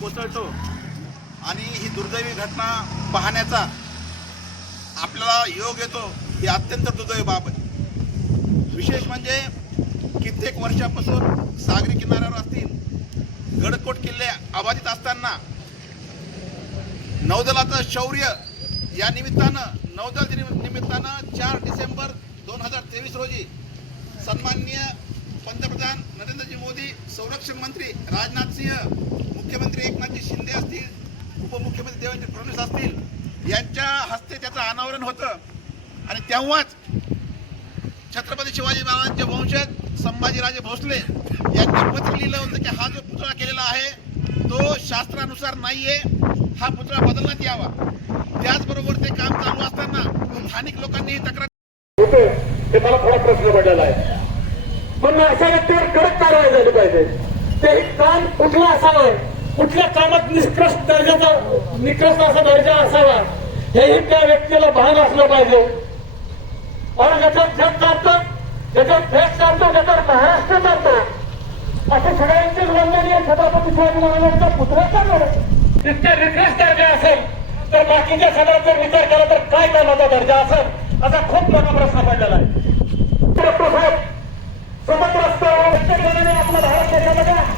कोसळतो. आणि ही दुर्दैवी घटना पाहण्याचा आपल्याला योग येतो ही अत्यंत दुर्दैवी बाब आहे. विशेष म्हणजे कित्येक वर्षापासून सागरी किनाऱ्यावर असतील गडकोट किल्ले अबाधित असताना नौदलाचं शौर्य या निमित्तानं नौदल निमित्तानं चार डिसेंबर दोन हजार तेवीस रोजी सन्माननीय पंतप्रधान नरेंद्रजी मोदी संरक्षण मंत्री राजनाथ सिंह मुख्यमंत्री एकनाथजी शिंदे असतील उपमुख्यमंत्री देवेंद्र फडणवीस असतील यांच्या हस्ते त्याचं अनावरण होतं. आणि तेव्हाच छत्रपती शिवाजी महाराजांचे वंशज संभाजीराजे भोसले यांनी पत्र लिहिलं होतं की हा जो पुतळा केलेला आहे तो शास्त्रानुसार नाहीये हा पुतळा बदलण्यात यावा. त्याचबरोबर ते काम चालू असताना स्थानिक लोकांनी तक्रार होते. ते मला थोडा प्रश्न पडलेला आहे. पण अशा व्यक्तीवर कडक कारवाई झाली पाहिजे. ते काम कुठलं असावं? कुठल्या कामात निष्कृष्ट दर्जाचा निकृष्ट असा दर्जा असावा हेही त्या व्यक्तीला भान असलं पाहिजे. आणि ज्याच्यात जग जातो ज्याच्यात देश जातो ज्याच्यात महाराष्ट्र जातो. असे सगळ्यांचे वंदनीय छत्रपती शिवाजी महाराजांचा पुतळा तिथे तितके निकृष्ट दर्जा असेल तर बाकीच्या सगळ्यांचा जर विचार केला तर काय कामाचा दर्जा असेल असा खूप मोठा प्रश्न पडलेला आहे. डॉक्टर साहेब समज रस्त्यावर आपल्या भारत देशामध्ये